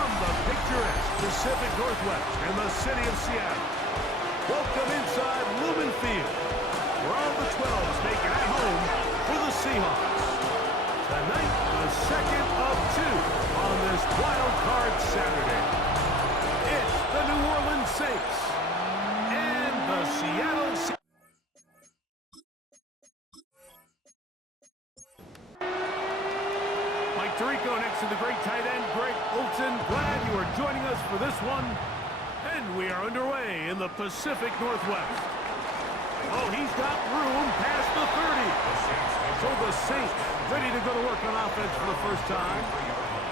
From the picturesque Pacific Northwest in the city of Seattle, welcome inside Lumen Field, where all the 12s make it at home for the Seahawks. Tonight, the second of two on this wild card Saturday. It's the New Orleans Saints and the Seattle Seahawks. Tirico next to the great tight end, Greg Olsen. Glad you are joining us for this one. And we are underway in the Pacific Northwest. Oh, he's got room past the 30. So the Saints ready to go to work on offense for the first time.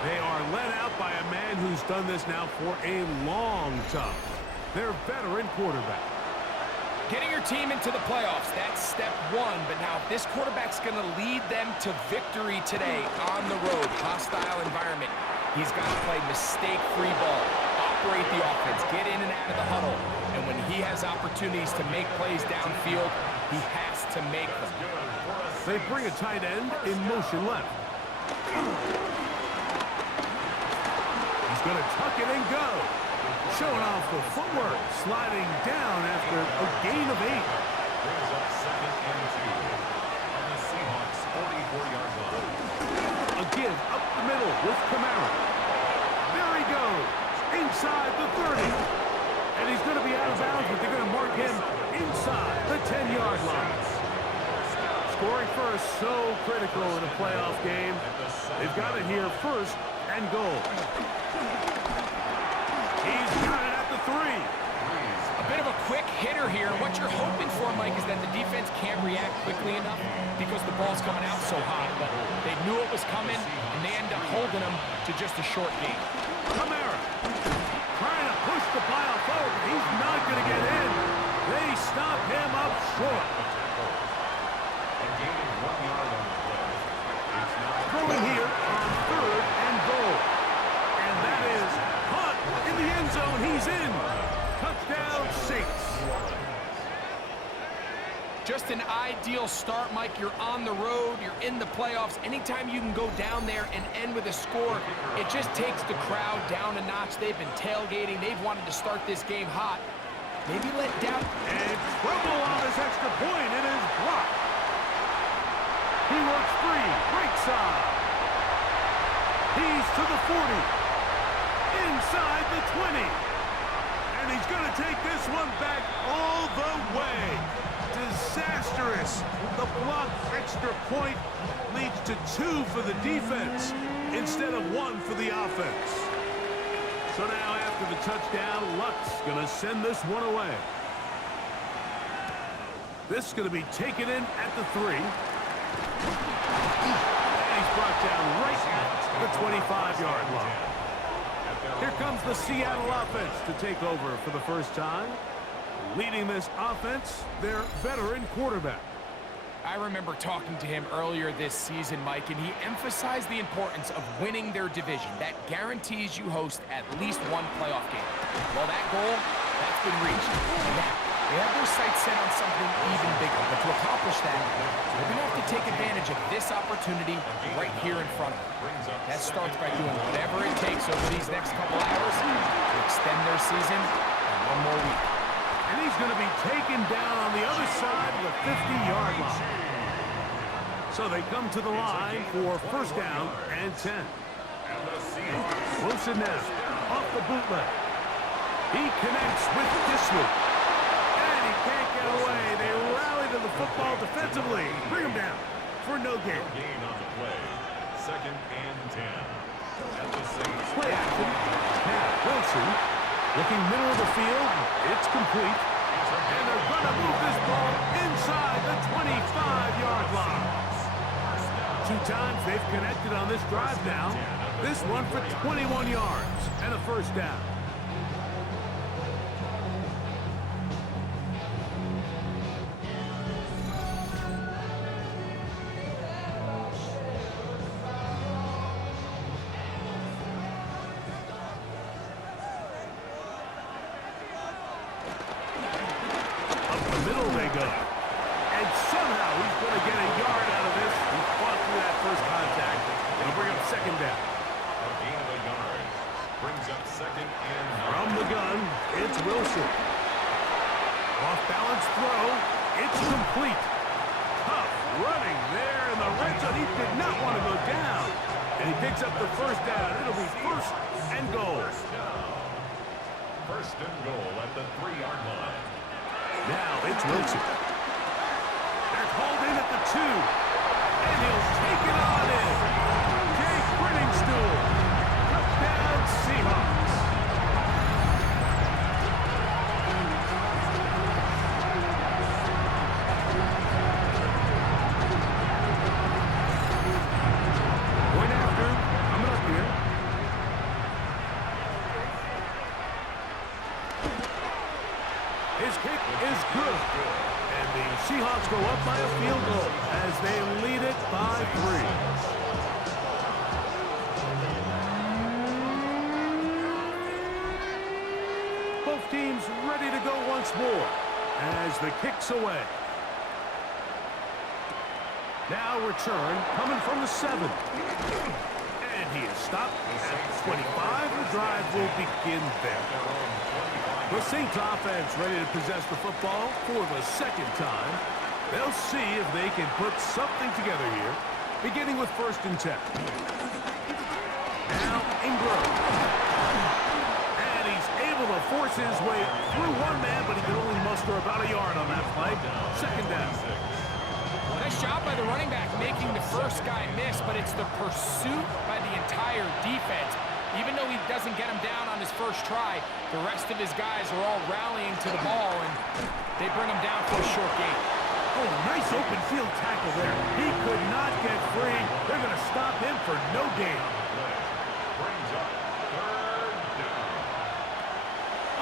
They are led out by a man who's done this now for a long time. Their veteran quarterback. Getting your team into the playoffs, that's step one. But now this quarterback's going to lead them to victory today on the road. Hostile environment. He's got to play mistake-free ball, operate the offense, get in and out of the huddle. And when he has opportunities to make plays downfield, he has to make them. They bring a tight end in motion left. He's going to tuck it and go. Showing off the footwork, sliding down after a gain of 8. Brings up 2nd and 2 on the Seahawks 44-yard line. A give up the middle with Kamara. There he goes, inside the 30. And he's going to be out of bounds, but they're going to mark him inside the 10-yard line. Scoring first, so critical in a playoff game. They've got it here, first and goal. He's got it at the 3. A bit of a quick hitter here. What you're hoping for, Mike, is that the defense can't react quickly enough because the ball's coming out so hot. But they knew it was coming, and they end up holding them to just a short game. Kamara trying to push the pile forward. He's not going to get in. They stop him up short. Throwing here on 3rd and goal. And that is caught in the end zone. He's in. Touchdown, Saints. Just an ideal start, Mike. You're on the road. You're in the playoffs. Anytime you can go down there and end with a score, it just takes the crowd down a notch. They've been tailgating. They've wanted to start this game hot. Maybe let down. And trouble on this extra point. It is blocked. He works free. Right side. He's to the 40. Inside the 20. And he's going to take this one back all the way. Disastrous. The blocked extra point leads to 2 for the defense instead of 1 for the offense. So now after the touchdown, Luck's going to send this one away. This is going to be taken in at the 3. And he's brought down right at the 25-yard line. Here comes the Seattle offense to take over for the first time. Leading this offense, their veteran quarterback. I remember talking to him earlier this season, Mike, and he emphasized the importance of winning their division. That guarantees you host at least 1 playoff game. Well, that goal, that's been reached. Now, they have their sights set on something even bigger. But to accomplish that, they're going to have to take advantage of this opportunity right here in front of them. That starts by doing whatever it takes over these next couple hours to extend their season by 1 more week. And he's going to be taken down on the other side of the 50-yard line. So they come to the line for first down and 10. Wilson now off the bootleg. He connects with Disley. And he can't get away. They rally to the football defensively. Bring him down for no gain. Gain on the play. 2nd and 10. At the Saints. Play action. Now Wilson looking middle of the field. It's complete. And they're going to move this ball inside the 25-yard line. 2 times they've connected on this drive now. This one for 21 yards and a first down. Middle they go. And somehow he's going to get a yard out of this. He fought through that first contact. It'll bring up second down. A gain of a yard. Brings up second and 9. From the gun, it's Wilson. Off-balance throw. It's complete. Tough running there in the red zone. He did not want to go down. And he picks up the first down. It'll be first and goal. First and goal at the 3-yard line. Now it's Wilson. They're called in at the 2. And he'll take it on in. Jake Brenningstool. Touchdown Seahawks. Point after. Coming up here. His kick is good. And the Seahawks go up by a field goal as they lead it by 3. Both teams ready to go once more as the kick's away. Now return coming from the 7. And he is stopped at 25. The drive will begin there. The Saints offense ready to possess the football for the second time. They'll see if they can put something together here, beginning with 1st and 10. Now Ingram. And he's able to force his way through one man, but he can only muster about a yard on that play. Second down. Nice job by the running back making the first guy miss, but it's the pursuit by the entire defense. Even though he doesn't get him down on his first try, the rest of his guys are all rallying to the ball, and they bring him down for a short gain. Oh, nice open field tackle there. He could not get free. They're going to stop him for no gain. Brings up 3rd down.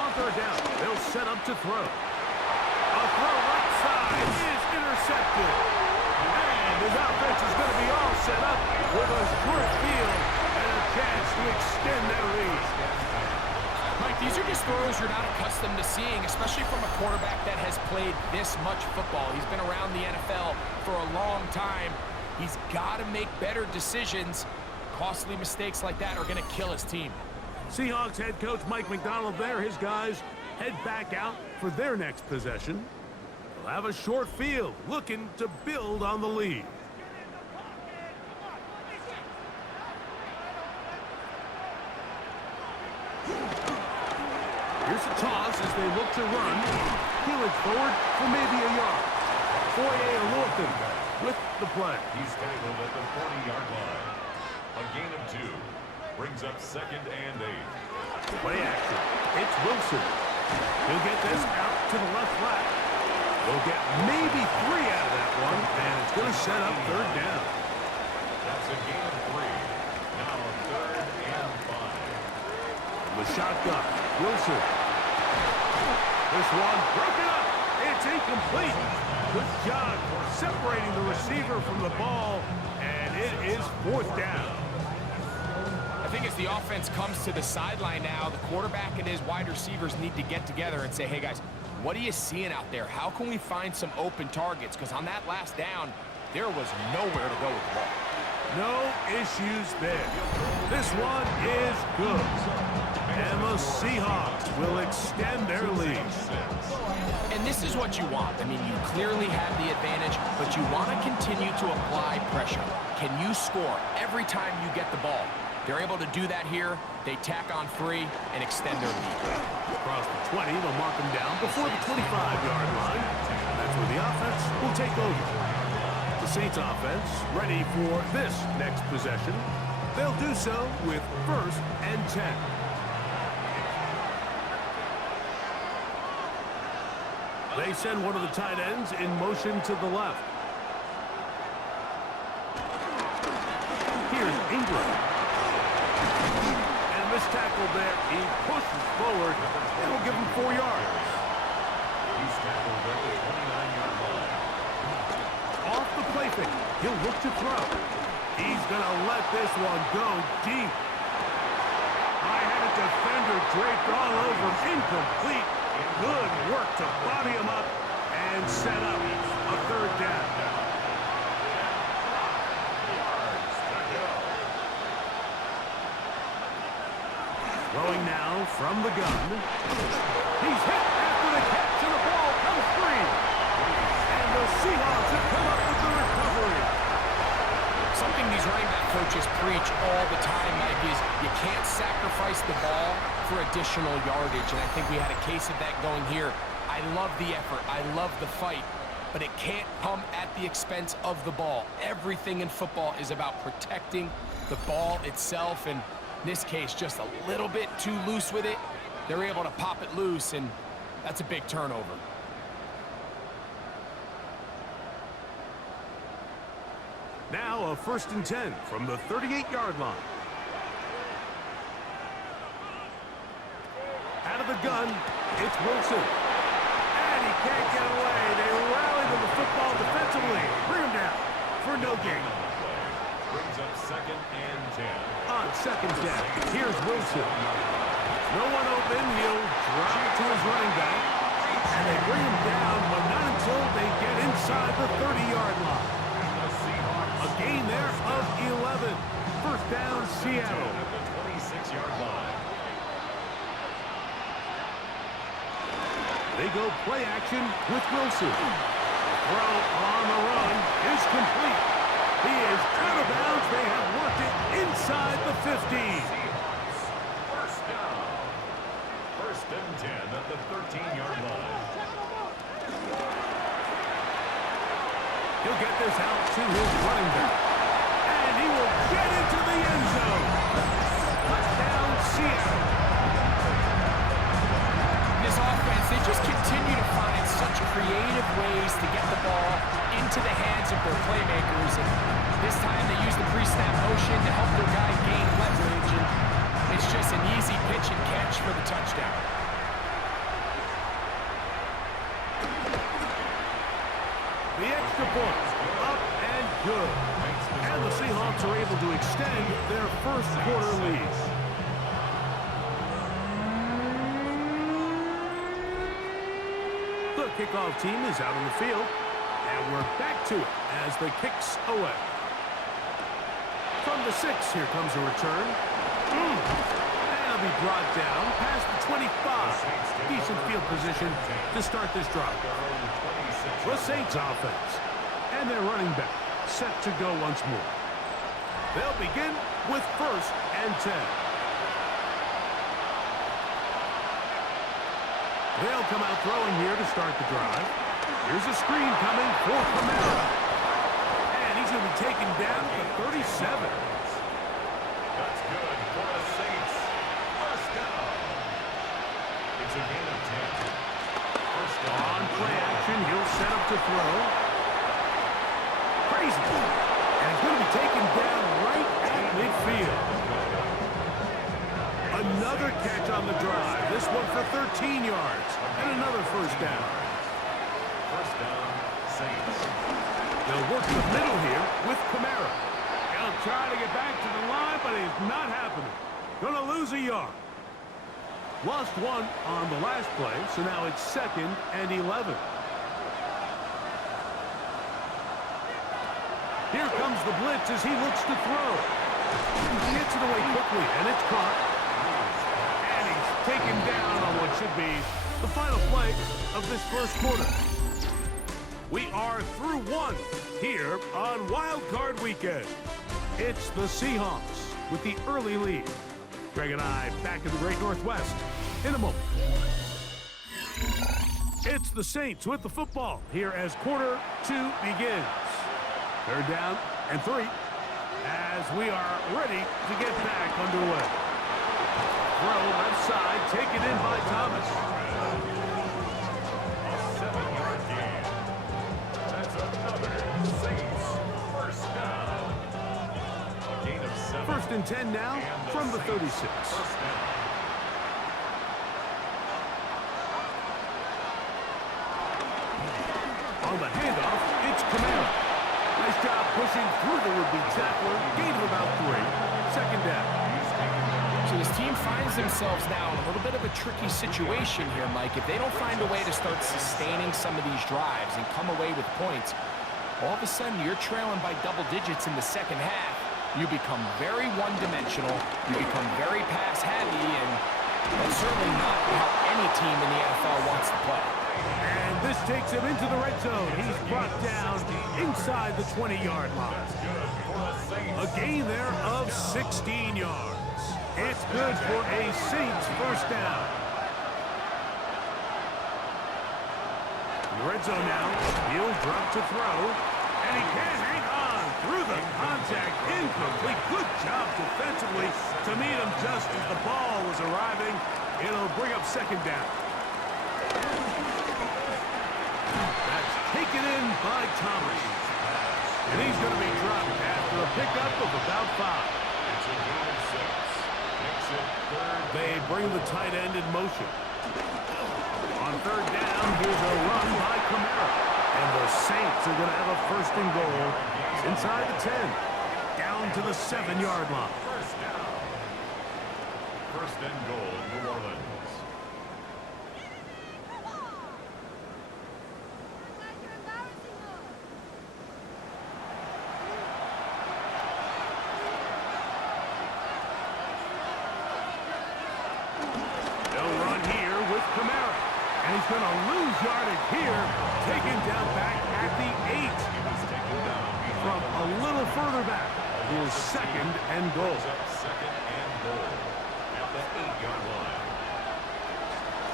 On 3rd down, they'll set up to throw. A throw right side is intercepted. And his offense is going to be all set up with a short field and a chance to extend that lead. Mike, these are just throws you're not accustomed to seeing, especially from a quarterback that has played this much football. He's been around the NFL for a long time. He's got to make better decisions. Costly mistakes like that are going to kill his team. Seahawks head coach Mike McDonald there. His guys head back out for their next possession. They'll have a short field, looking to build on the lead. Here's a toss as they look to run. Peeling forward for maybe a yard. Foye Lewis with the play. He's tackled at the 40-yard line. A gain of 2. Brings up 2nd and 8. Play action. It's Wilson. He'll get this out to the left flat. They'll get maybe 3 out of that one, and it's going to set up 3rd down. That's a gain of 3. Now 3rd and 5. The shotgun. Wilson. This one broken up. It's incomplete. Good job separating the receiver from the ball, and it is 4th down. I think as the offense comes to the sideline now, the quarterback and his wide receivers need to get together and say, hey, guys, what are you seeing out there? How can we find some open targets? Because on that last down, there was nowhere to go with the ball. No issues there. This one is good. And the Seahawks will extend their lead. And this is what you want. I mean, you clearly have the advantage, but you want to continue to apply pressure. Can you score every time you get the ball? They're able to do that here. They tack on 3 and extend their lead. Across the 20, they'll mark them down before the 25-yard line. That's where the offense will take over. The Saints offense ready for this next possession. They'll do so with 1st and 10. They send one of the tight ends in motion to the left. Here's Ingram. And this tackle there, he pushes forward. It'll give him 4 yards. He's tackled at the 29-yard line. Off the play fake, he'll look to throw. He's going to let this one go deep. I-had a defender draped all over him. Incomplete. Good work to body him up and set up a 3rd down. Throwing now from the gun. He's hit after the catch, and the ball comes free. And the Seahawks have come up with the recovery. Something these running back coaches preach all the time, Mike, is you can't sacrifice the ball for additional yardage, and I think we had a case of that going here. I love the effort. I love the fight, but it can't come at the expense of the ball. Everything in football is about protecting the ball itself, and in this case, just a little bit too loose with it. They're able to pop it loose, and that's a big turnover. Now a 1st and 10 from the 38-yard line. Out of the gun, it's Wilson. And he can't get away. They rally to the football defensively. Bring him down for no gain. Brings up 2nd and 10. On 2nd down, here's Wilson. No one open. He'll drop it to his running back. And they bring him down, but not until they get inside the 30-yard line. A gain there of 11. 1st down, Seattle. At the 26-yard line. They go play action with Wilson. Throw on the run is complete. He is out of bounds. They have worked it inside the 15. 1st down. 1st and 10 at the 13-yard line. He'll get this out to his running back. And he will get into the end zone. Touchdown, Seattle. This offense, they just continue to find such creative ways to get the ball into the hands of their playmakers. And this time they use the pre-snap motion to help their guy gain leverage. And it's just an easy pitch and catch for the touchdown. The extra point, up and good. And the Seahawks are able to extend their 1st quarter lead. The kickoff team is out on the field, and we're back to it as the kick's away. From the 6, here comes a return. And it'll be brought down past the 25. Decent field position to start this drive. The Saints offense, and their running back set to go once more. They'll begin with 1st and 10. They'll come out throwing here to start the drive. Here's a screen coming for Camara. And he's going to be taken down at 37. That's good for the Saints. 1st down. It's a gain of 10. On play action, he'll set up to throw. Crazy. And he's going to be taken down right at midfield. Another catch on the drive. This one for 13 yards. And another 1st down. 1st down, Saints. They'll work the middle here with Camara. He'll try to get back to the line, but it's not happening. Going to lose a yard. Lost 1 on the last play, so now it's 2nd and 11. Here comes the blitz as he looks to throw. He hits it away quickly, and it's caught. And he's taken down on what should be the final play of this 1st quarter. We are through 1 here on Wild Card Weekend. It's the Seahawks with the early lead. Greg and I back in the Great Northwest in a moment. It's the Saints with the football here as quarter 2 begins. 3rd down and 3 as we are ready to get back underway. Throw left side, taken in by Thomas. A 7-yard gain. That's another Saints 1st down. A gain of 7. 1st and 10 now from the 36. 1st down. On the handoff, it's Camara. Nice job pushing through the would-be tackler. Gain of about 3. 2nd down. So this team finds themselves now in a little bit of a tricky situation here, Mike. If they don't find a way to start sustaining some of these drives and come away with points, all of a sudden you're trailing by double digits in the 2nd half. You become very one-dimensional, you become very pass-heavy, and It's certainly not how any team in the NFL wants to play. And this takes him into the red zone. He's brought down inside the 20-yard line. A gain there of 16 yards. It's good for a Saints first down. In the red zone now. He'll drop to throw. And he can't hang on through the contact. Incomplete. Good job defensively to meet him just as the ball was arriving. It'll bring up second down. That's taken in by Thomas. And he's going to be dropped after a pickup of about 5. It's a gain of 6. Makes it third. They bring the tight end in motion. On third down, here's a run by Kamara. And the Saints are going to have a first and goal inside the 10. Down to the 7-yard line. First down. First and goal, New Orleans. They'll run here with Kamara. And he's going to lose yardage here. Taken down back at the 8. He was taken down From a little further back. Here's second and goal. second and goal at the 8-yard line.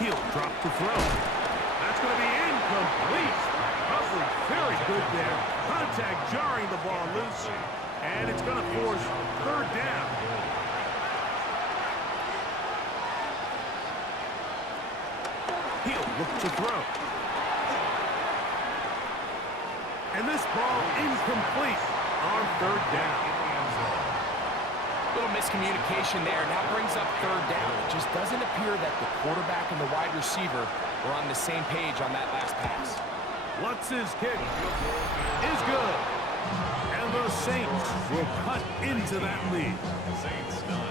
He'll drop to throw. That's going to be incomplete. Coverage very good there. Contact jarring the ball loose. And it's going to force third down. He'll look to throw. And this ball incomplete on third down. Little miscommunication there, and that brings up third down. It just doesn't appear that the quarterback and the wide receiver were on the same page on that last pass. Lutz's kick is good. And the Saints will cut into that lead.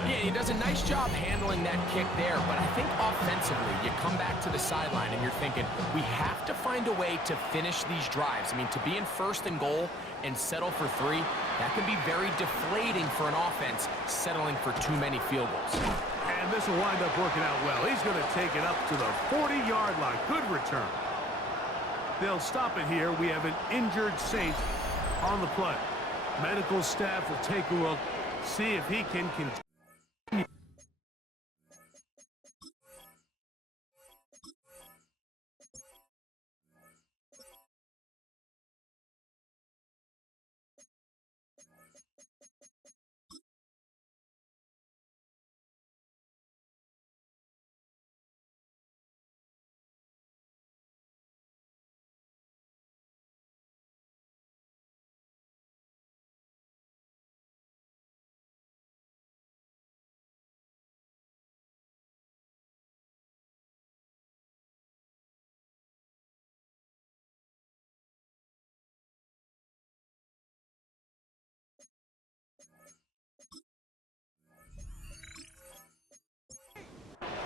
Yeah, he does a nice job handling that kick there, but I think offensively, you come back to the sideline and you're thinking, we have to find a way to finish these drives. I mean, to be in first and goal and settle for 3, that can be very deflating for an offense settling for too many field goals. And this will wind up working out well. He's going to take it up to the 40-yard line. Good return. They'll stop it here. We have an injured Saint on the play. Medical staff will take a look, see if he can continue.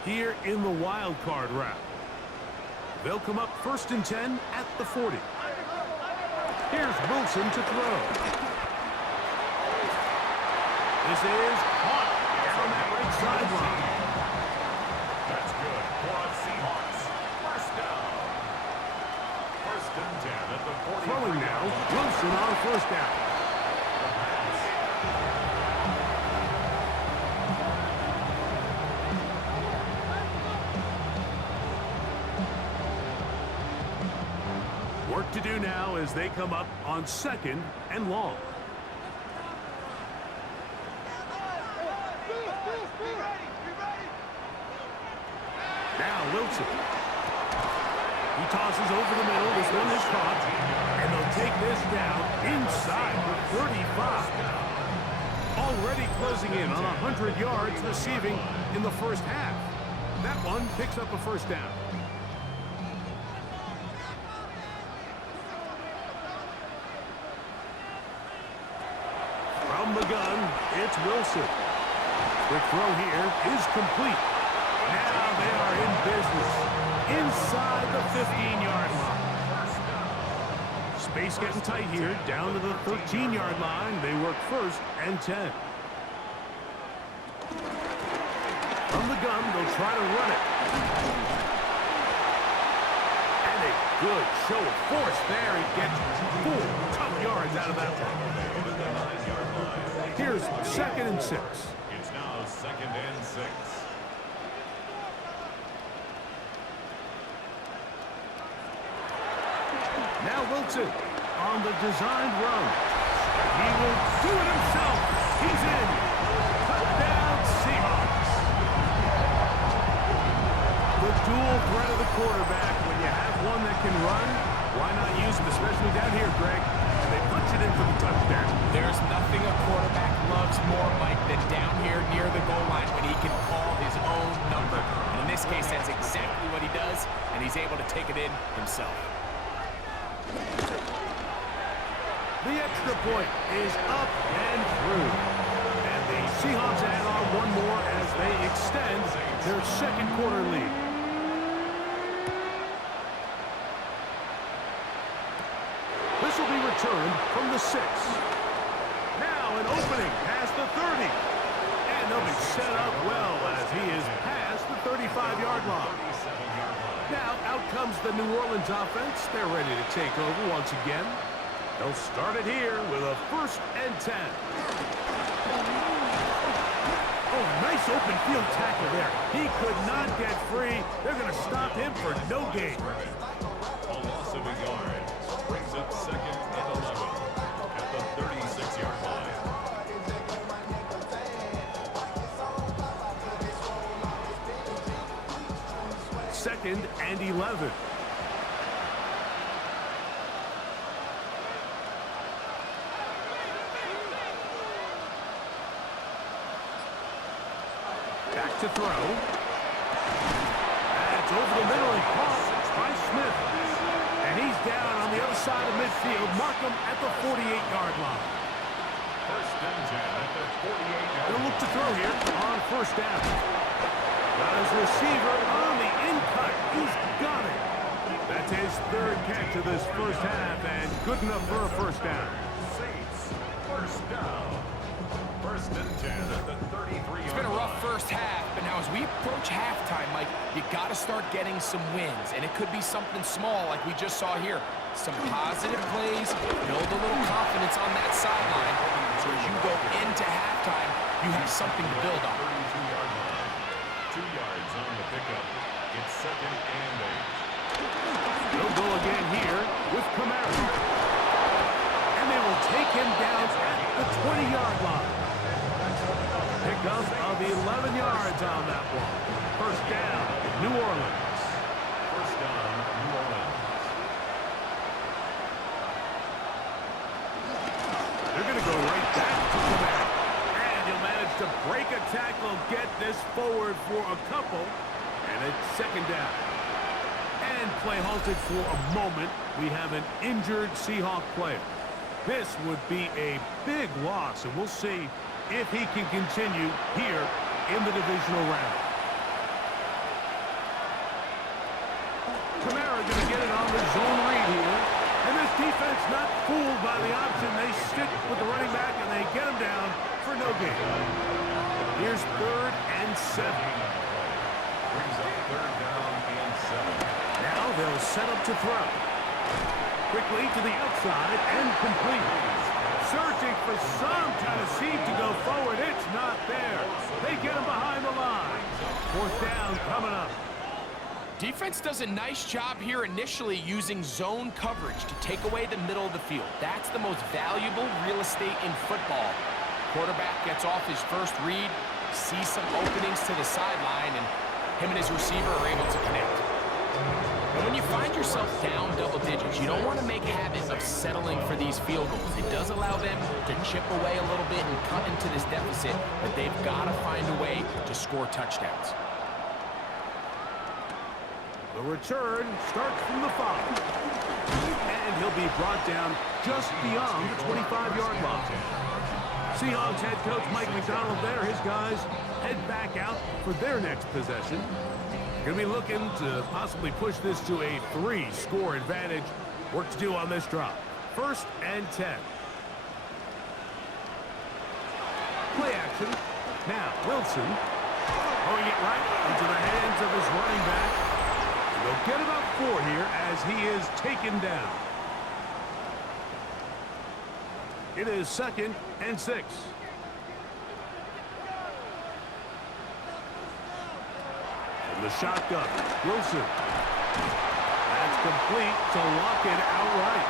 Here in the wild card round. They'll come up first and 10 at the 40. Here's Wilson to throw. This is caught down that right sideline. That's good for a Seahawks. First down. First and 10 at the 40. Throwing now, Wilson on first down. Work to do now as they come up on second and long. Now Wilson. He tosses over the middle. This one is caught. And they'll take this down inside the 35. Already closing in on 100 yards receiving in the first half. That one picks up a first down. From the gun, it's Wilson. The throw here is complete. Now they are in business inside the 15-yard line. Space getting tight here, down to the 13-yard line. They work first and 10. From the gun, they'll try to run it. And a good show of force there. He gets 4 tough yards out of that one. Here's 2nd and 6. It's now 2nd and 6. Now Wilson on the designed run. He will do it himself. He's in. Touchdown, Seahawks. The dual threat of the quarterback. When you have one that can run, why not use him, especially down here, Greg? And they punch it in for the touchdown. There's nothing a quarterback loves more, Mike, than down here near the goal line when he can call his own number. And in this case, that's exactly what he does, and he's able to take it in himself. The extra point is up and through. And the Seahawks add on one more as they extend their 2nd quarter lead. This will be returned from the 6. Now an opening past the 30. And they'll be set up well as he is past the 35-yard line. Now out comes the New Orleans offense. They're ready to take over once again. They'll start it here with a 1st and 10. Oh, nice open field tackle there. He could not get free. They're going to stop him for no gain. A loss of a yard brings up 2nd and 11 at the 36-yard line. 2nd and 11. Back to throw. That's over the middle and caught by Smith. And he's down on the other side of midfield. Mark him at the 48-yard line. 1st and 10 at the 48-yard line. They'll look to throw here on 1st down. Got his receiver on the in-cut. He's got it. That's his 3rd catch of this 1st half, and good enough for a 1st down. Saints, 1st down. 1st and 10 at the 33-yard line. It's been a rough 1st half, but now as we approach halftime, Mike, you got to start getting some wins, and it could be something small like we just saw here. Some positive plays, build a little confidence on that sideline, so as you go into halftime, you have something to build on. 32-yard line. 2 yards on the pickup. It's 2nd and 8. They'll go again here with Camaro. And they will take him down at the 20-yard line. Pickup of 11 yards on that one. 1st down, New Orleans. 1st down, New Orleans. They're going to go right back to Camaro. And he'll manage to break a tackle, get this forward for a couple. And it's 2nd down. And play halted for a moment. We have an injured Seahawk player. This would be a big loss, and we'll see if he can continue here in the divisional round. Kamara going to get it on the zone read here. And this defense not fooled by the option. They stick with the running back, and they get him down for no gain. Here's 3rd and 7. Brings up 3rd down and 7. Now they'll set up to throw. Quickly to the outside and complete. Searching for some kind of seam to go forward. It's not there. They get him behind the line. 4th down coming up. Defense does a nice job here initially using zone coverage to take away the middle of the field. That's the most valuable real estate in football. Quarterback gets off his 1st read, sees some openings to the sideline, and him and his receiver are able to connect. And when you find yourself down double digits, you don't want to make habit of settling for these field goals. It does allow them to chip away a little bit and cut into this deficit, but they've got to find a way to score touchdowns. The return starts from the 5. And he'll be brought down just beyond the 25-yard line. Seahawks head coach Mike McDonald there. His guys head back out for their next possession. Going to be looking to possibly push this to a 3-score advantage. Work to do on this drop. 1st and 10. Play action. Now Wilson Throwing it right into the hands of his running back. And they'll get about 4 here as he is taken down. It is 2nd and 6. From the shotgun, Wilson. That's complete to lock it outright.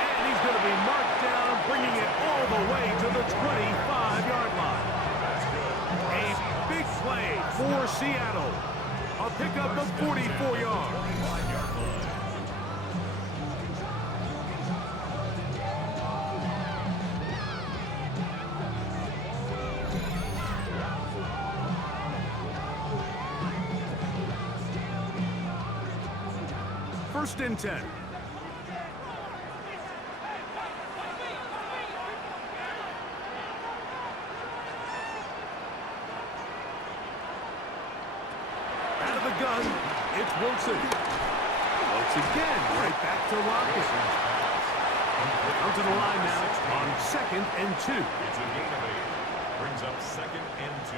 And he's going to be marked down, bringing it all the way to the 25-yard line. A big play for Seattle. A pickup of 44 yards. First and 10. Out of the gun, it's Wilson. Once again, right back to Lockett. Out to the line now on 2nd and 2. It's a gain of 8. Brings up 2nd and 2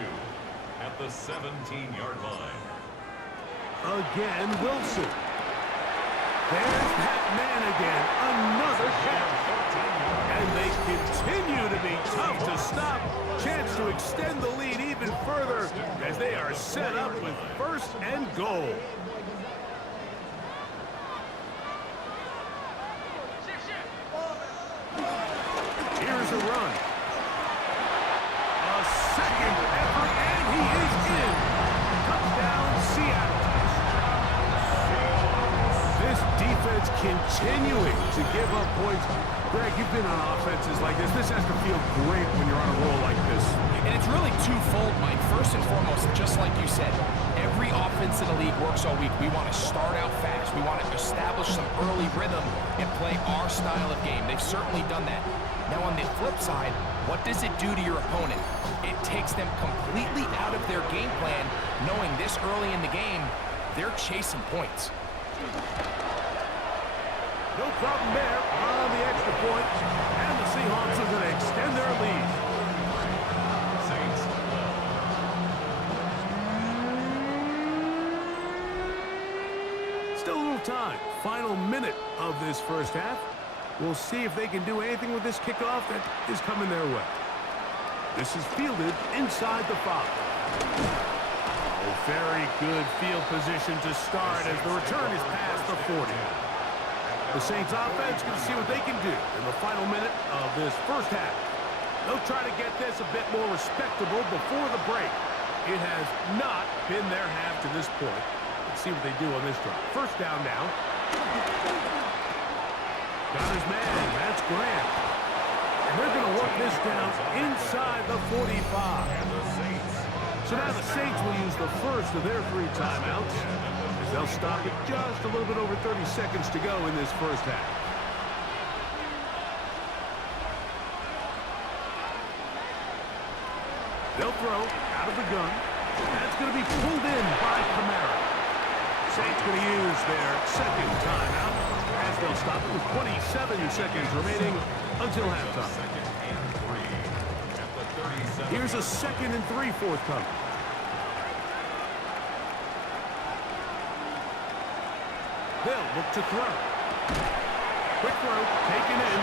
at the 17-yard line. Again, Wilson. There's that man again. Another catch. And they continue to be tough to stop. Chance to extend the lead even further as they are set up with 1st and goal. Here's a run. A second effort, and he is in. Touchdown, Seattle. This defense continuing to give up points. Greg, you've been on offenses like this. This has to feel great when you're on a roll like this. And it's really twofold, Mike. First and foremost, just like you said, every offense in the league works all week. We want to start out fast. We want to establish some early rhythm and play our style of game. They've certainly done that. Now, on the flip side, what does it do to your opponent? It takes them completely out of their game plan, knowing this early in the game, they're chasing points. No problem there on the extra point. And the Seahawks are going to extend their lead. Saints. Still a little time. Final minute of this first half. We'll see if they can do anything with this kickoff that is coming their way. This is fielded inside the 5. Oh, very good field position to start as the return is past the 40. The Saints offense can see what they can do in the final minute of this first half. They'll try to get this a bit more respectable before the break. It has not been their half to this point. Let's see what they do on this drive. First down now. Got his man. That's Grant. And they're going to work this down inside the 45. So now the Saints will use the first of their 3 timeouts. They'll stop it just a little bit over 30 seconds to go in this first half. They'll throw out of the gun. That's going to be pulled in by Kamara. Saints going to use their 2nd timeout as they'll stop it with 27 seconds remaining until halftime. Here's a 2nd and 3 forthcoming. They'll look to throw. Quick throw, taken in.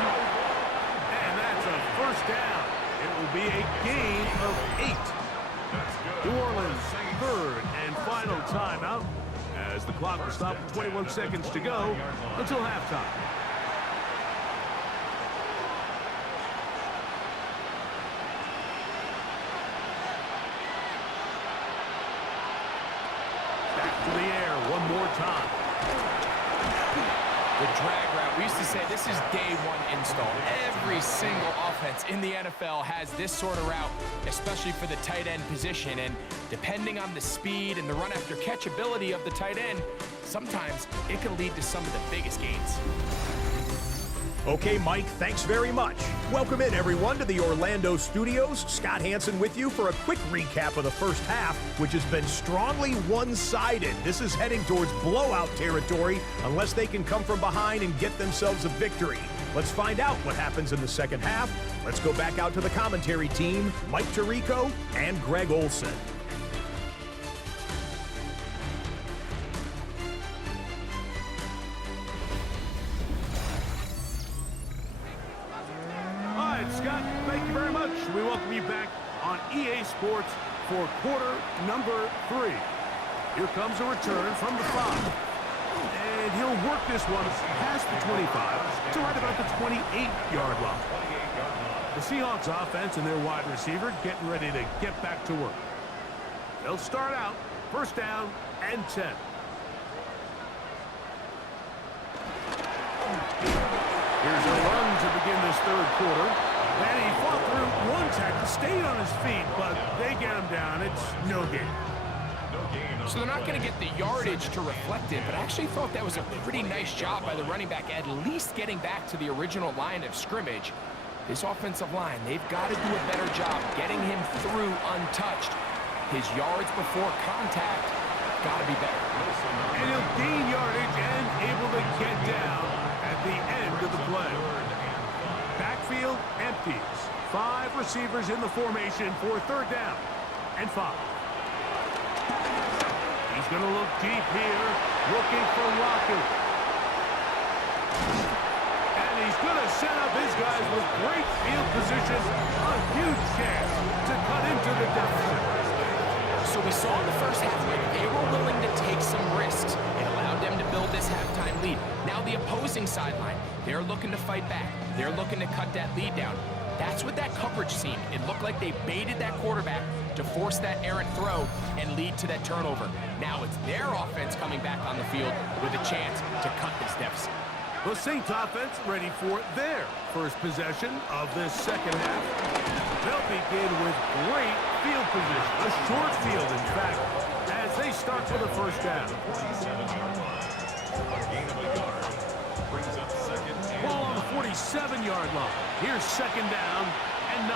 And that's a first down. It will be a gain of 8. New Orleans, 3rd and final timeout as the clock will stop with 21 seconds to go until halftime. Back to the air one more time. The drag route, we used to say this is day 1 install. Every single offense in the NFL has this sort of route, especially for the tight end position. And depending on the speed and the run after catch ability of the tight end, sometimes it can lead to some of the biggest gains. Okay, Mike, thanks very much. Welcome in, everyone, to the Orlando studios. Scott Hansen with you for a quick recap of the first half, which has been strongly one-sided. This is heading towards blowout territory unless they can come from behind and get themselves a victory. Let's find out what happens in the second half. Let's go back out to the commentary team, Mike Tirico and Greg Olson. All right, Scott, thank you very much. We welcome you back on EA Sports for quarter number 3. Here comes a return from the 5. And he'll work this one past the 25 to right about the 28-yard line. The Seahawks offense and their wide receiver getting ready to get back to work. They'll start out first down and 10. Here's a run to begin this third quarter. And he fought through one tackle, stayed on his feet, but they get him down. It's no gain. So they're not going to get the yardage to reflect it, but I actually thought that was a pretty nice job by the running back, at least getting back to the original line of scrimmage. This offensive line, they've got to do a better job getting him through untouched. His yards before contact got to be better. And he'll gain yardage and able to get down at the end of the play. Backfield empties. 5 receivers in the formation for third down and 5. He's going to look deep here, looking for Rocket. And he's going to set up his guys with great field position. A huge chance to cut into the deficit. So we saw in the first half that they were willing to take some risks. It allowed them to build this halftime lead. Now the opposing sideline, they're looking to fight back. They're looking to cut that lead down. That's what that coverage seemed. It looked like they baited that quarterback to force that errant throw and lead to that turnover. Now it's their offense coming back on the field with a chance to cut this deficit. The Saints offense ready for their first possession of this second half. They'll begin with great field position, a short field in fact, as they start with a first down. Ball on the 47-yard line. Here's second down and 9.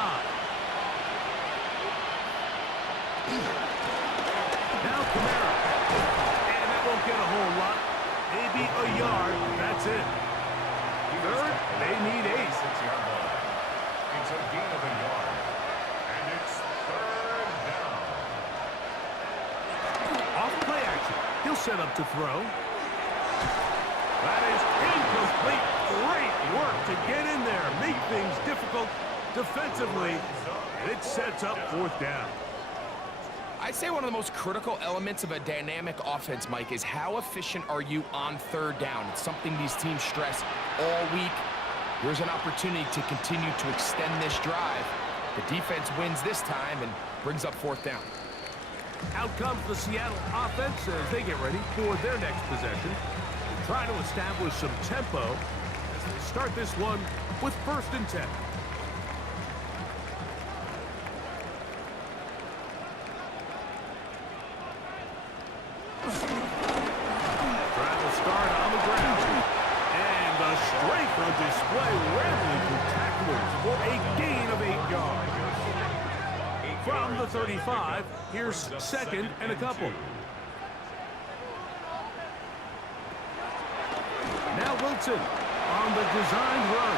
Now Kamara. And that won't get a whole lot. Maybe a yard. That's it. Third, they need 8. It's a gain of a yard. And it's third down. Off play action. He'll set up to throw. That is incomplete. Great work to get in there. Make things difficult defensively. And it sets up fourth down. I'd say one of the most critical elements of a dynamic offense, Mike, is how efficient are you on third down. It's something these teams stress all week. Here's an opportunity to continue to extend this drive. The defense wins this time and brings up fourth down. Out comes the Seattle offense as they get ready for their next possession. They try to establish some tempo as they start this one with first and 10. Display rambling through tacklers for a gain of 8 yards. From the 35, here's second and a couple. Now Wilson on the designed run.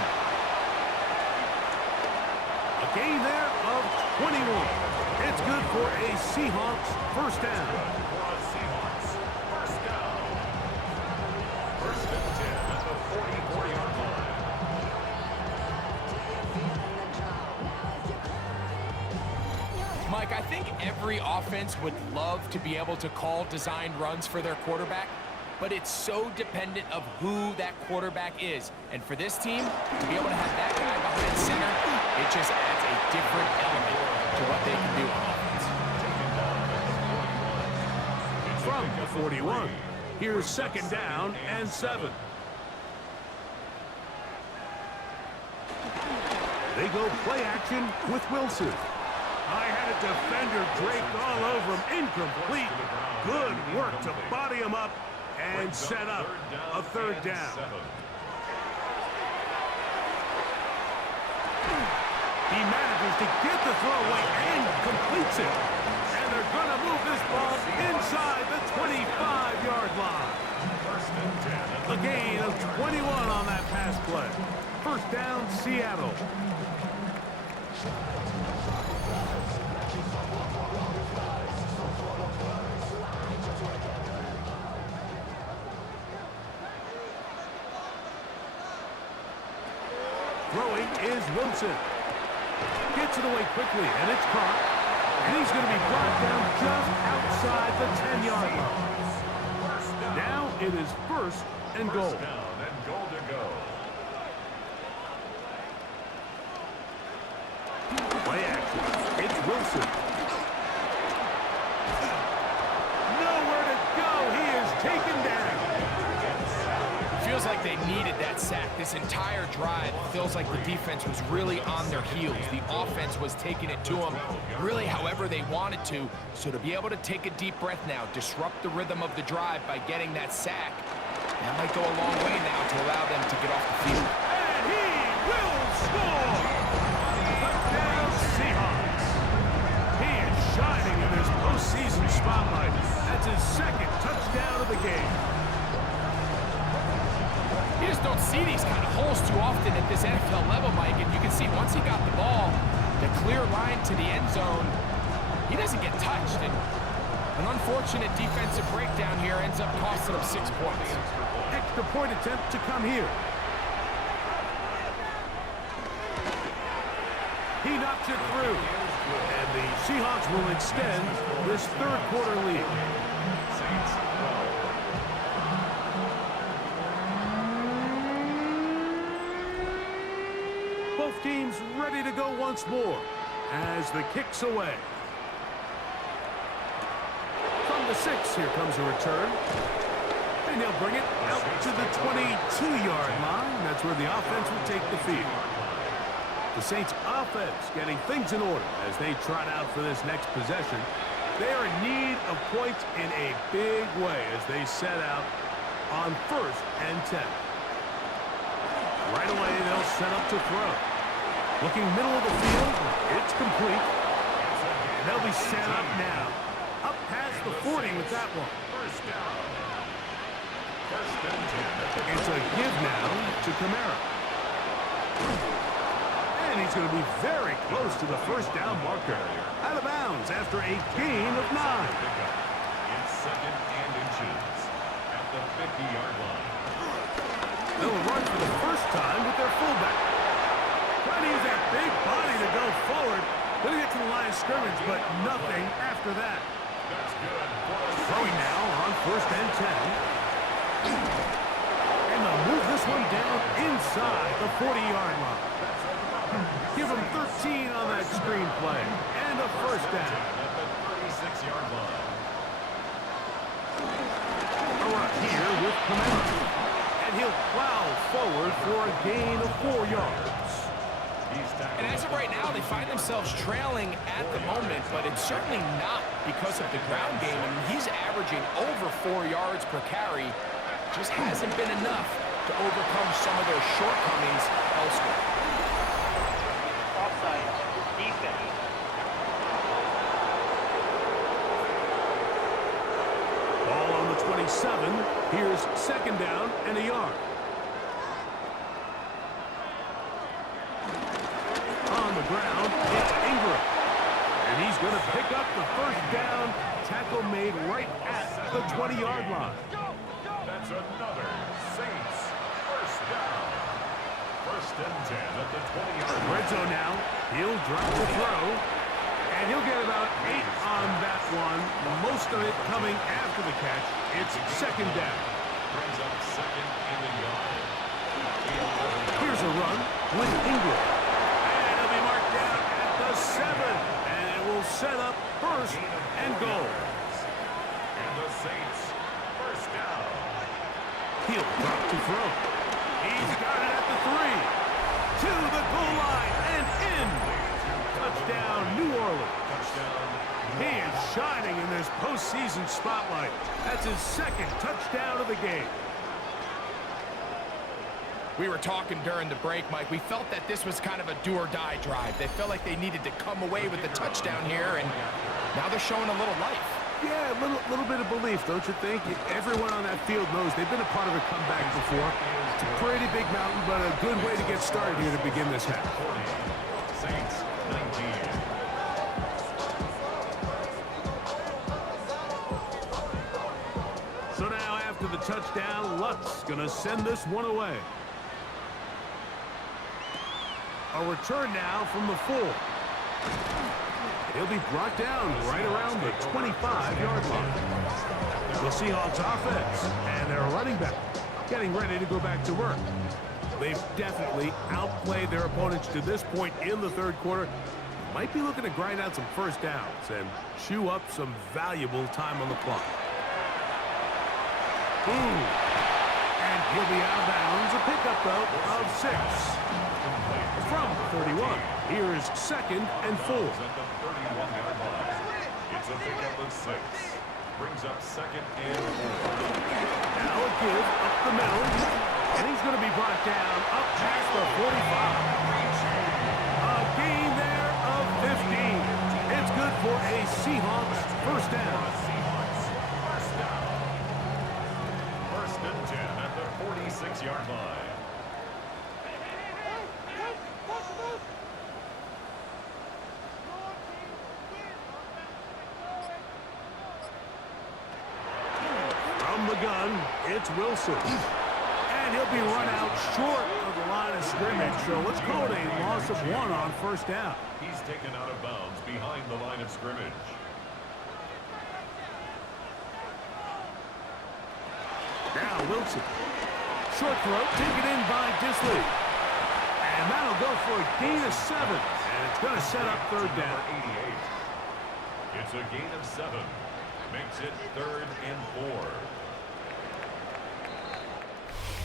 A gain there of 21. It's good for a Seahawks first down. First and 10 at the 44-yard line. Mike, I think every offense would love to be able to call designed runs for their quarterback, but it's so dependent of who that quarterback is. And for this team, to be able to have that guy behind center, it just adds a different element to what they can do on offense. From the 41, here's second down and 7. They go play action with Wilson. I had a defender draped all over him. Incomplete. Good work to body him up and set up a third down. He manages to get the throw away and completes it. And they're going to move this ball inside the 25-yard line. A gain of 21 on that pass play. Seattle. Throwing is Wilson. Gets it away quickly, and it's caught. And he's going to be brought down just outside the 10-yard line. Now it is first and goal. First down and goal to go. Play action. It's Wilson. Nowhere to go. He is taken down. Feels like they needed that sack this entire drive. Feels like the defense was really on their heels. The offense was taking it to them really however they wanted to. So to be able to take a deep breath now, disrupt the rhythm of the drive by getting that sack, that might go a long way now to allow them to get off the field. And he will score. Touchdown Seahawks. He is shining in this postseason spotlight. That's his second touchdown of the game. You just don't see these kind of holes too often at this NFL level, Mike, and you can see once he got the ball, the clear line to the end zone, he doesn't get touched, and an unfortunate defensive breakdown here ends up costing him 6 points. Extra point attempt to come here. He knocks it through, and the Seahawks will extend this third quarter lead. Saints 12. Both teams ready to go once more as the kick's away. From the 6, here comes a return. And he'll bring it out to the 22-yard line. That's where the offense will take the field. The Saints offense getting things in order as they trot out for this next possession. They are in need of points in a big way as they set out on 1st and 10. Right away, they'll set up to throw. Looking middle of the field, it's complete. And they'll be set up now. Up past the 40 with that one. First down. First and 10. It's a give now to Kamara. And he's going to be very close to the first down marker. Out of bounds after a gain of 9. It's second and inches at the 50-yard line. They'll run for the first time with their fullback. Trying to use that big body to go forward. Gonna get to the line of scrimmage, but nothing after that. That's good. Throwing now on 1st and 10. And they'll move this one down inside the 40-yard line. Give them 13 on that screen play. And a first down. At the 36-yard line. Right here with Kamara. And he'll plow forward for a gain of 4 yards. And as of right now, they find themselves trailing at the moment, but it's certainly not because of the ground game. I mean, he's averaging over 4 yards per carry. Just hasn't been enough to overcome some of their shortcomings elsewhere. Offside. Defense. Ball on the 27. Here's second down and a yard. On the ground, it's Ingram. And he's going to pick up the first down. Tackle made right at the 20-yard line. That's another Saints first down. First and 10 at the 20-yard line. Red zone now. He'll drop the throw. And he'll get about 8 on that one. Most of it coming after the catch. It's second down. Brings up second in the yard. Here's a run with Ingram. And he'll be marked down at the 7. And it will set up first and goal. And the Saints first down. He'll drop to throw. He's got it at the 3. To the goal line and in. Touchdown, New Orleans. Touchdown. He is shining in this postseason spotlight. That's his second touchdown of the game. We were talking during the break, Mike. We felt that this was kind of a do-or-die drive. They felt like they needed to come away with the touchdown here, and now they're showing a little life. Yeah, a little bit of belief, don't you think? Everyone on that field knows they've been a part of a comeback before. It's a pretty big mountain, but a good way to get started here to begin this half. Saints 19. So now after the touchdown, Luck's going to send this one away. A return now from the 4. He'll be brought down right around the 25-yard line. The Seahawks offense and their running back getting ready to go back to work. They've definitely outplayed their opponents to this point in the third quarter. Might be looking to grind out some first downs and chew up some valuable time on the clock. And he'll be out of bounds. A pickup, though, of 6. From 31, here's 2nd and 4. At the 31-yard line. It's a pickup of 6. Brings up 2nd and 4. Now a give up the middle. And he's going to be brought down up past the 45. A gain there of 15. It's good for a Seahawks first down. First and 10 at the 46-yard line. From the gun, it's Wilson. And he'll be run out short of the line of scrimmage. So let's call it a loss of 1 on first down. He's taken out of bounds behind the line of scrimmage. Now Wilson. Short throw, taken in by Disley. And that'll go for a gain of 7. And it's going to set up third down. 88. It's a gain of 7. Makes it 3rd and 4.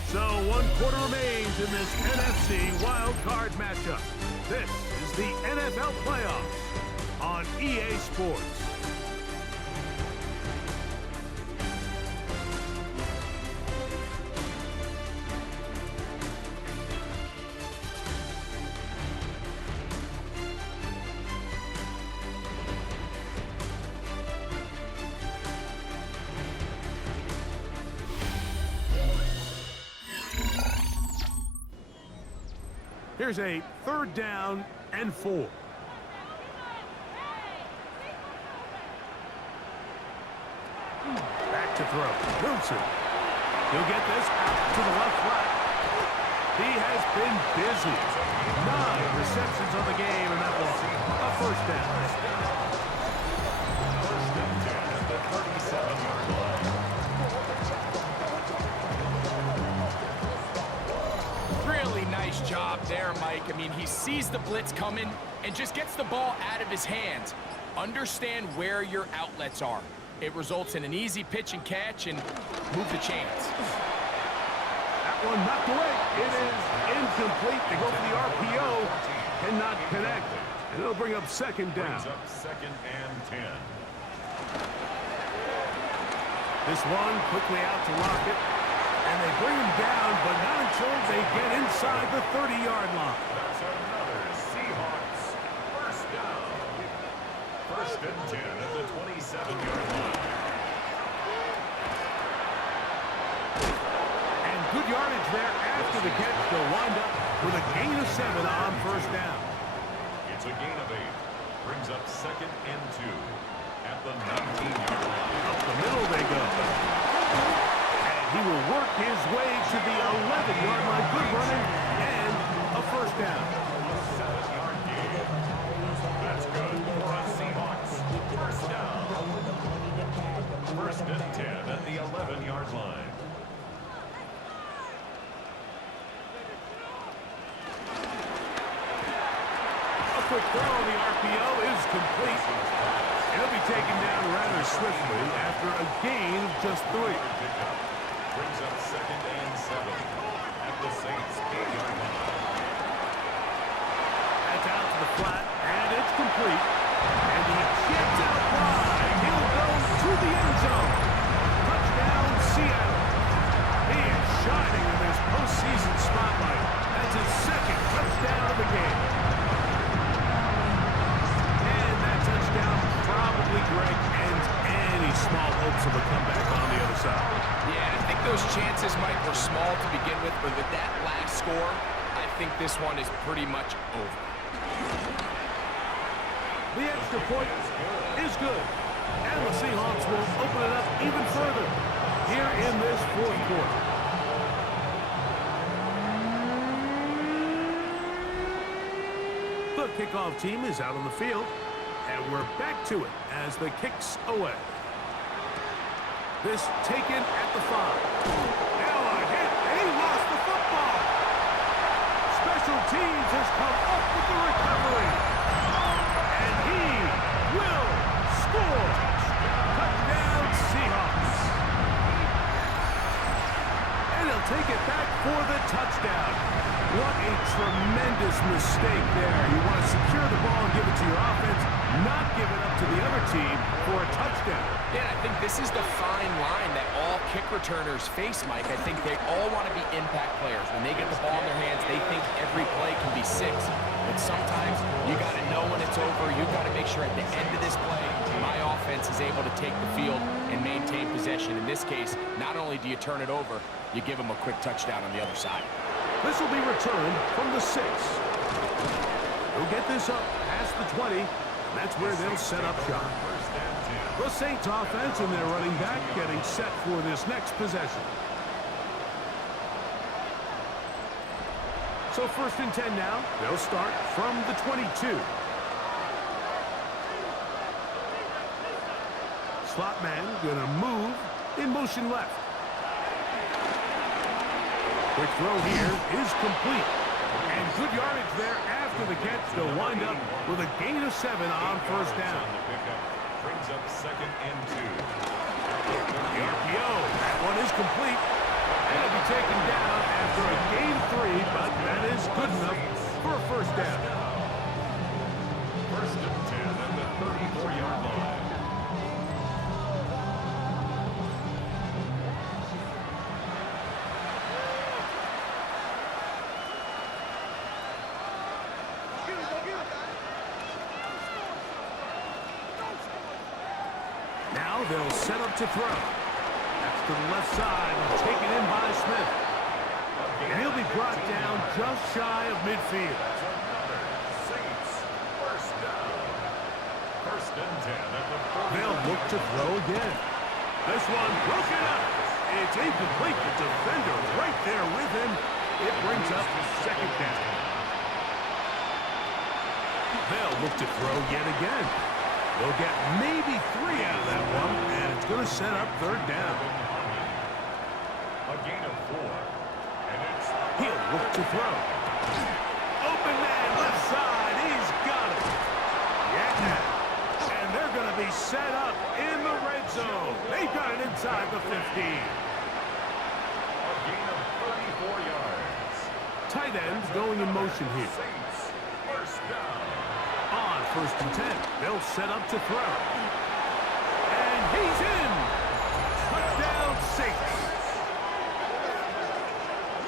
So 1 quarter remains in this NFC wild card matchup. This is the NFL playoffs on EA Sports. Here's a 3rd down and 4. Back to throw. Wilson. He'll get this out to the left flat. He has been busy. 9 receptions on the game, and that was a first down. First and 10 at the 37-yard line. Really nice job there, Mike. I mean, he sees the blitz coming and just gets the ball out of his hands. Understand where your outlets are. It results in an easy pitch and catch and move the chains. That one knocked away. It is incomplete. They go for the RPO. Cannot connect. And it'll bring up 2nd down. Brings up 2nd and 10. This one quickly out to Lockett. And they bring him down, but not until they get inside the 30-yard line. That's another Seahawks first down. First and 10 at the 27-yard line. And good yardage there after the catch. They'll wind up with a gain of 7 on first down. It's a gain of 8. Brings up 2nd and 2 at the 19-yard line. Up the middle they go. He will work his way to the 11-yard line. Good running and a first down. A 7-yard gain. That's good for a Seahawks first down. First and 10 at the 11-yard line. A quick throw on the RPO is complete. It'll be taken down rather swiftly after a gain of just 3. Brings up 2nd and 7 at the Saints 8-yard line. That's out to the flat, and it's complete. And he gets out wide. He'll go to the end zone. Touchdown, Seattle. He is shining in this postseason spotlight. That's his 2nd touchdown of the game. And that touchdown probably, Greg, ends any Those chances, Mike, were small to begin with, but with that last score, I think this one is pretty much over. The extra point is good. And the Seahawks will open it up even further here in this fourth quarter. The kickoff team is out on the field, and we're back to it as the kicks away. This taken at the 5. Now a hit, and he lost the football. Special teams has come up with the recovery. And he will score. Touchdown, Seahawks. And he'll take it back for the touchdown. What a tremendous mistake there. You want to secure the ball and give it to your offense, not give it up to the other team for a touchdown. Yeah, I think this is the fine line that all kick returners face, Mike. I think they all want to be impact players. When they get the ball in their hands, they think every play can be 6. But sometimes you got to know when it's over. You got to make sure at the end of this play, my offense is able to take the field and maintain possession. In this case, not only do you turn it over, you give them a quick touchdown on the other side. This will be returned from the 6. He'll get this up past the 20, and that's where they'll set up shop. The Saints offense and their running back getting set for this next possession. So 1st and 10 now. They'll start from the 22. Slot man gonna move in motion left. Quick throw here is complete. And good yardage there after the catch. They'll wind up with a gain of 7 on 1st down. Brings up 2nd and 2. The RPO, that one is complete. And it'll be taken down after a gain of 3, but that is good enough for a 1st down. 1st and 10 at the 34-yard line. Now they'll set up to throw. That's to the left side and taken in by Smith. And he'll be brought down just shy of midfield. Saints, 1st down. 1st and 10 at the 40. They'll look to throw again. This one broken up. It's incomplete. The defender right there with him. It brings up 2nd down. They'll look to throw yet again. They'll get maybe 3 out of that one, and it's going to set up 3rd down. A gain of 4. And it's He'll look to throw. Open man left side. He's got it. Yeah. And they're going to be set up in the red zone. They've got it inside the 15. a gain of 34 yards. Tight ends going in motion here. Saints, 1st down. On 1st and 10, they'll set up to throw. And he's in. Touchdown, Saints.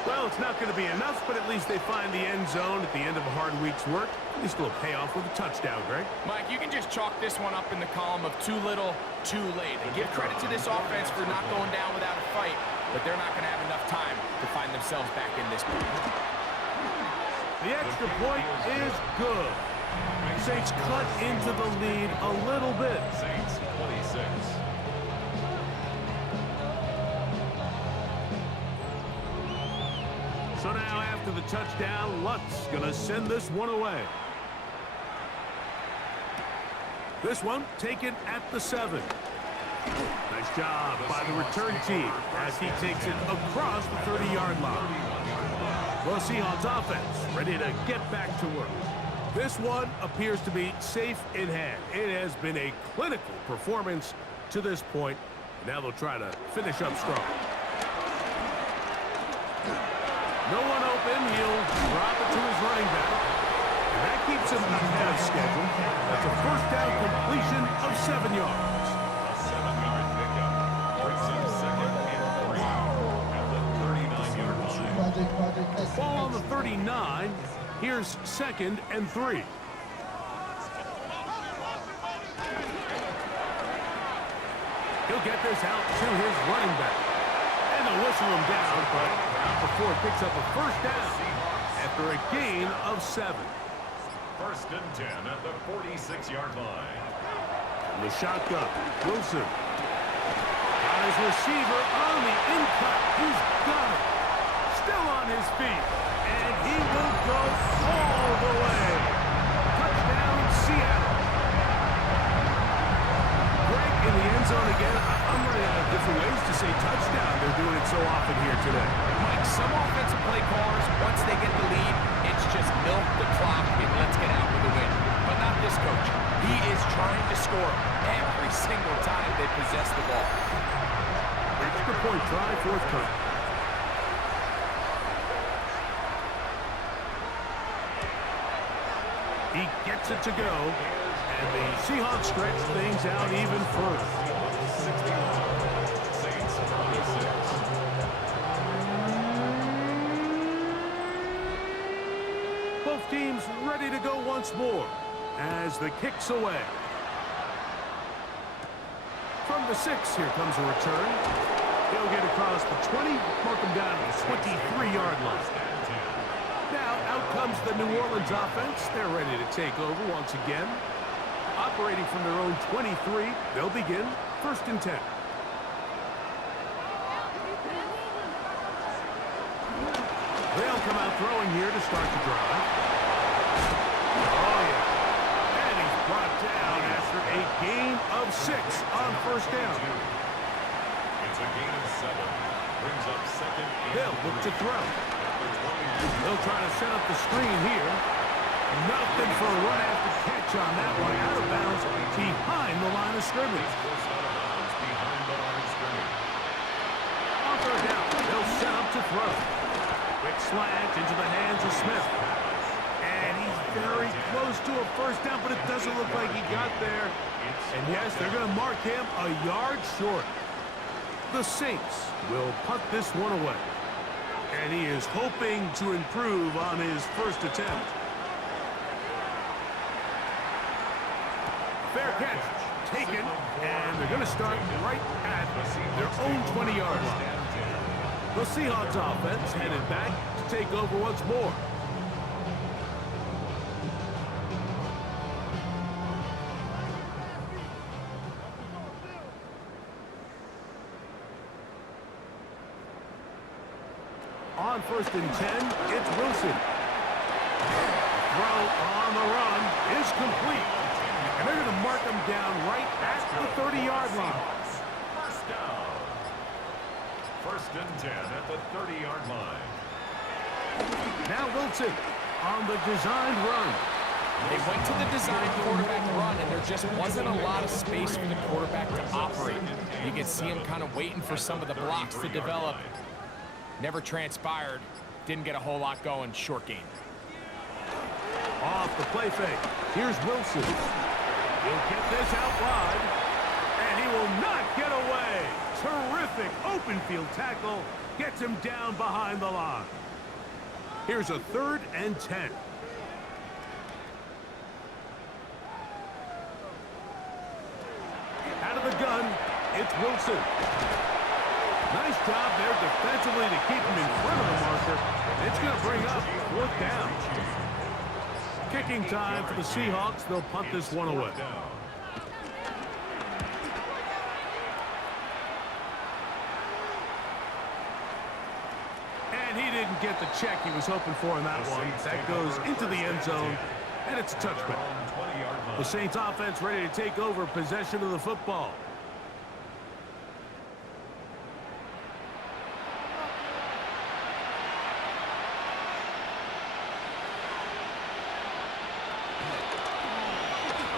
Well, it's not going to be enough, but at least they find the end zone at the end of a hard week's work. At least it'll pay off with a touchdown, Greg. Mike, you can just chalk this one up in the column of too little, too late. And give credit to this offense for not going down without a fight, but they're not going to have enough time to find themselves back in this one. The extra point is good. Saints cut into the lead a little bit. Saints, 26. So now after the touchdown, Lutz gonna send this one away. This one taken at the 7. Nice job by the return team as he takes it across the 30-yard line. The Seahawks offense ready to get back to work. This one appears to be safe in hand. It has been a clinical performance to this point. Now they'll try to finish up strong. No one open. He'll drop it to his running back. And that keeps him ahead of schedule. That's a 1st down completion of 7 yards. A 7-yard pickup. Brings him 2nd and 3 at the 39-yard line. Ball on the 39. Here's 2nd and 3. He'll get this out to his running back. And And they'll whistle him down, but not before it picks up a first down after a gain of 7. First and 10 at the 46-yard line. The shotgun. Wilson. Got his receiver on the in-cut. He's got it. Still on his feet. And he will go all the way. Touchdown, Seattle. Greg in the end zone again. I'm running out of different ways to say touchdown. They're doing it so often here today. Mike, some offensive play callers, once they get the lead, it's just milk the clock and let's get out with a win. But not this coach. He is trying to score every single time they possess the ball. Extra point try forthcoming. He gets it to go, and the Seahawks stretch things out even further. 61, Saints 26. Both teams ready to go once more as the kick's away. From the 6, here comes a return. He'll get across the 20, mark him down to the 23-yard line. Now out comes the New Orleans offense. They're ready to take over once again. Operating from their own 23, they'll begin first and 10. They'll come out throwing here to start the drive. Oh, yeah. And he's brought down after a gain of 6 on first down. It's a gain of 7. Brings up second and They'll look to 3. throw. They'll try to set up the screen here. Nothing for a run after catch on that one. Out of bounds behind the line of scrimmage. Forced out of bounds behind the line of scrimmage. On third down, they'll set up to throw. Quick slant into the hands of Smith. And he's very close to a first down, but it doesn't look like he got there. And yes, they're going to mark him a yard short. The Saints will punt this one away. And he is hoping to improve on his first attempt. Fair catch taken, and they're going to start right at their own 20-yard line. The Seahawks offense headed back to take over once more. On first and 10, it's Wilson. Throw on the run is complete. And they're going to mark him down right at the 30-yard line. First down. First and 10 at the 30-yard line. Now Wilson on the designed run. They went to the designed quarterback run, and there just wasn't a lot of space for the quarterback to operate. You can see him kind of waiting for some of the blocks to develop. Never transpired. Didn't get a whole lot going. Short game. Off the play fake. Here's Wilson. He'll get this out wide. And he will not get away. Terrific open field tackle. Gets him down behind the line. Here's a 3rd and 10. Out of the gun, it's Wilson. Nice job there defensively to keep him in front of the marker. It's going to bring up 4th down. Kicking time for the Seahawks. They'll punt this one away. And he didn't get the check he was hoping for in that one. That goes into the end zone, and it's a touchback. The Saints offense ready to take over possession of the football.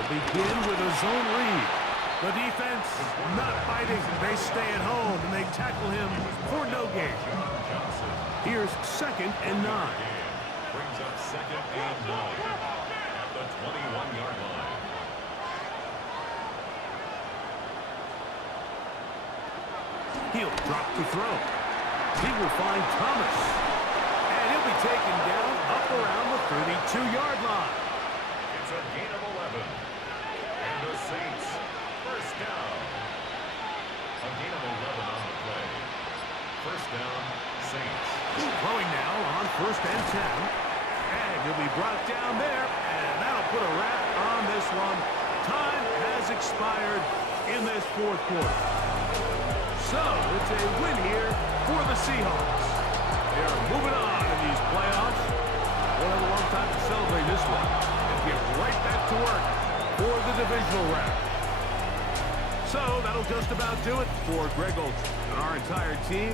Begin with a zone read. The defense not fighting. They stay at home and they tackle him for no gain. Here's 2nd and 9. Brings up 2nd and 9 at the 21-yard line. He'll drop to throw. He will find Thomas. And he'll be taken down up around the 32-yard line. It's a gain of 11. The Saints, first down. A gain of 11 on the play. First down, Saints. Throwing now on 1st and 10. And he'll be brought down there, and that'll put a wrap on this one. Time has expired in this 4th quarter. So it's a win here for the Seahawks. They're moving on in these playoffs. We'll have a long time to celebrate this one and get right back to work for the divisional round. So that'll just about do it for Greg Olson and our entire team.